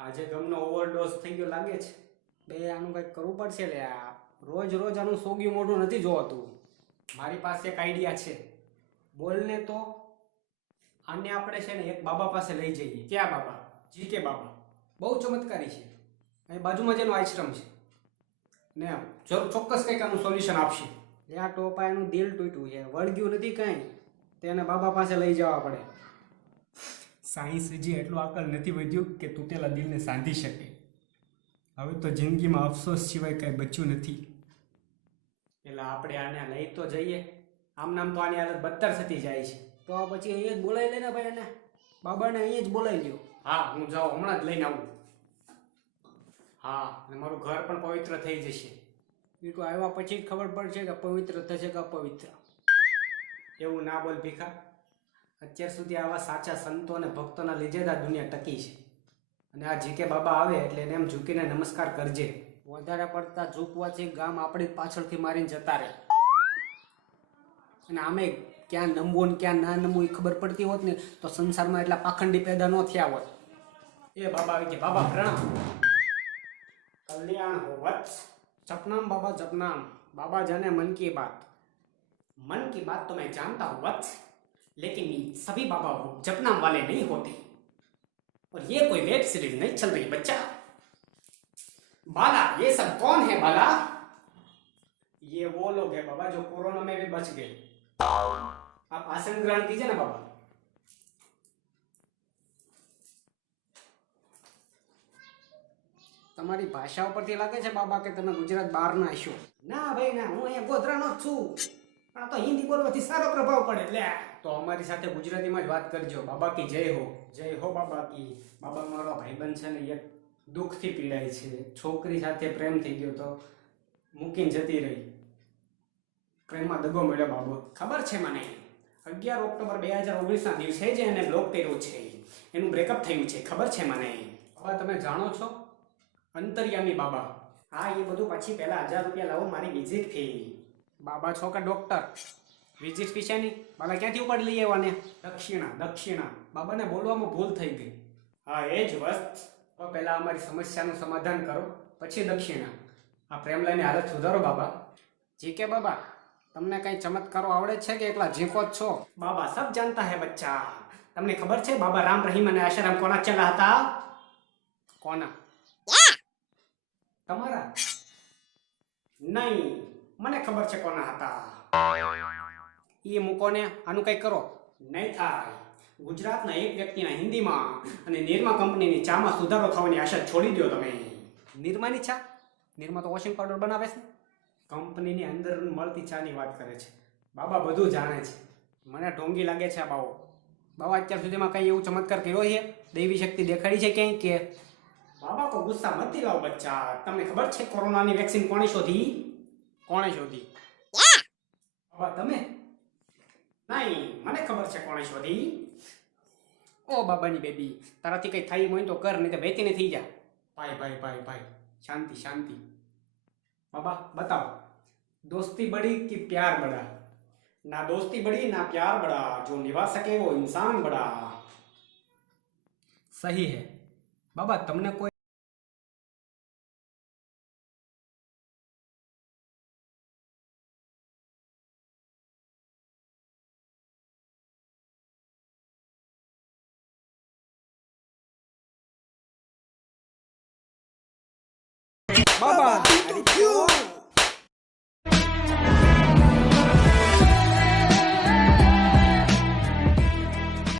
આજે ગમનો ઓવરડોઝ થઈ ગયો લાગે છે. બે, આનું કંઈક કરવું પડશે લે આ. રોજ રોજ આનું સોગ્યું મોઢું નથી જોવાતું. મારી પાસે એક આઈડિયા છે. બોલને તો આને આપણે છે ને એક બાબા પાસે લઈ જઈએ. ક્યાં બાબા? જી કે બાબા. બહુ ચમત્કારી છે. અહીં બાજુમાં જેનો આશ્રમ છે. ને જરૂર ચોક્કસ કંઈક આનું સોલ્યુશન આપશે. એ આ ટોપા એનું દિલ તૂટ્યું છે. વળગ્યું નથી કાંઈ. તેને બાબા પાસે લઈ જવા પડે. સાયન્સ હજી એટલું આગળ નથી વધ્યું કે તૂટેલા દિલને સાંધી શકે. હવે તો જિંદગીમાં અફસોસ સિવાય કંઈ બચ્યું નથી. એટલે આપણે આને લઈ તો જઈએ. આમ નામ તો આની હાલત બદતર થતી જાય છે. તો આ પછી અહીંયા જ બોલાવી લેને ભાઈ એને બાબાને અહીંયા જ બોલાવી લ્યો. હા હું જાઉં હમણાં જ લઈને આવું. હા અને મારું ઘર પણ પવિત્ર થઈ જશે. બીજું આવ્યા પછી જ ખબર પડશે કે પવિત્ર થશે કે અપવિત્ર. એવું ના બોલ ભીખા. અત્યાર સુધી આવા સાચા સંતો અને ભક્તોના લીધે જ આ દુનિયા ટકી છે. અને આ જીકે બાબા આવે એટલે એને એમ ઝૂકીને નમસ્કાર કરજે. વધારે પડતા ઝૂકવાથી ગામ આપણી પાછળથી મારીને જતા રહે. અને આમે ક્યાં નમવું ને ક્યાં ના નમવું એ ખબર પડતી હોત ને તો સંસારમાં એટલા પાખંડી પેદા ન થયા હોત. એ બાબા આવી ગયા. બાબા પ્રણામ. કલ્યાણ હોવત. જપનામ બાબા જપનામ. બાબા જાને મન કી બાત. મન કી બાત તો મેં જાણતા હોવત. लेकिन ये सभी बाबा वो जपनाम वाले नहीं होते और ये कोई वेब सीरीज नहीं चल रही बच्चा बाला ये सब कौन है बाला ये वो लोग हैं बाबा जो कोरोना में भी बच गए आप आसन ग्रहण कीजिए ना बाबा તમારી ભાષા ઉપરથી લાગે છે બાબા કે તમે ગુજરાત બહારના છો ના ભાઈ ના હું અહીંયા ગોધરાનો જ છું પણ આ તો હિન્દી બોલવાથી સારો પ્રભાવ પડે એટલે તો અમારી સાથે ગુજરાતીમાં જ વાત કરજો. બાબા કી જય હો. જય હો બાબા કી બાબા મારો ભાઈબંધ છે ને એક દુઃખથી પીડાય છે. છોકરી સાથે પ્રેમ થઈ ગયો તો મૂકીને જતી રહી. પ્રેમમાં દગો મળ્યો બાબો. ખબર છે મને? અગિયાર ઓક્ટોબર બે હજાર ઓગણીસના દિવસે જ એને બ્લોક કર્યો છે. એનું બ્રેકઅપ થયું છે. ખબર છે મને? બાબા તમે જાણો છો? અંતર્યામી બાબા. હા એ બધું પછી પહેલાં હજાર રૂપિયા લાવો મારી વિઝિટ ફી બાબા છો કે ડોક્ટર વિઝિટ છે બાબા ક્યાંથી ઉપાડી લઈ આવવાને દક્ષિણા દક્ષિણા. બાબાને બોલવામાં ભૂલ થઈ ગઈ. હા, એ જ વસ્ત. તો પહેલાં અમારી સમસ્યાનું સમાધાન કરો, પછી દક્ષિણા. આ પ્રેમ લઈને હાલત સુધારો, બાબા. જી કે બાબા, તમને કઈ ચમત્કારો આવડે છે કે એકલા જીકો જ છો? બાબા, સબ જાણતા હે બચ્ચા. તમને ખબર છે, બાબા રામ રહીમ અને આશારામ કોના ચલા હતા? કોના? તમારા? નહીં. મને ખબર છે કોના હતા. એ મૂકો ને આનું કંઈક કરો. નહીં થાય. ગુજરાતના એક વ્યક્તિના હિન્દીમાં અને નિરમા કંપનીની ચામાં સુધારો થવાની આશા છોડી દો તમે. નિરમાની ચા? નિર્મા તો વોશિંગ પાવડર બનાવે છે. કંપનીની અંદર મળતી ચાની વાત કરે છે. બાબા બધું જાણે છે. મને ઢોંગી લાગે છે આ બાવો. બાબા અત્યાર સુધીમાં કંઈ એવું ચમત્કાર કર્યો છે? દૈવી શક્તિ દેખાડી છે ક્યાંય કે? બાબા કો ગુસ્સા મત દિલાઓ બચ્ચા. તમને ખબર છે કોરોનાની વેક્સિન કોણે શોધી? કોણે શોધી બાબા તમે નહીં મને ખબર છે કોણે શોધી ઓ બાબાની બેબી તારાથી કઈ થાય હોય તો કર નહીં તો વેચીને થઈ જા ભાઈ ભાઈ ભાઈ ભાઈ શાંતિ શાંતિ બાબા बताओ दोस्ती बड़ी कि प्यार बड़ा ना दोस्ती बड़ी ना प्यार बड़ा जो निभा सके वो इंसान बड़ा सही है બાબા તમને કોઈ બાબા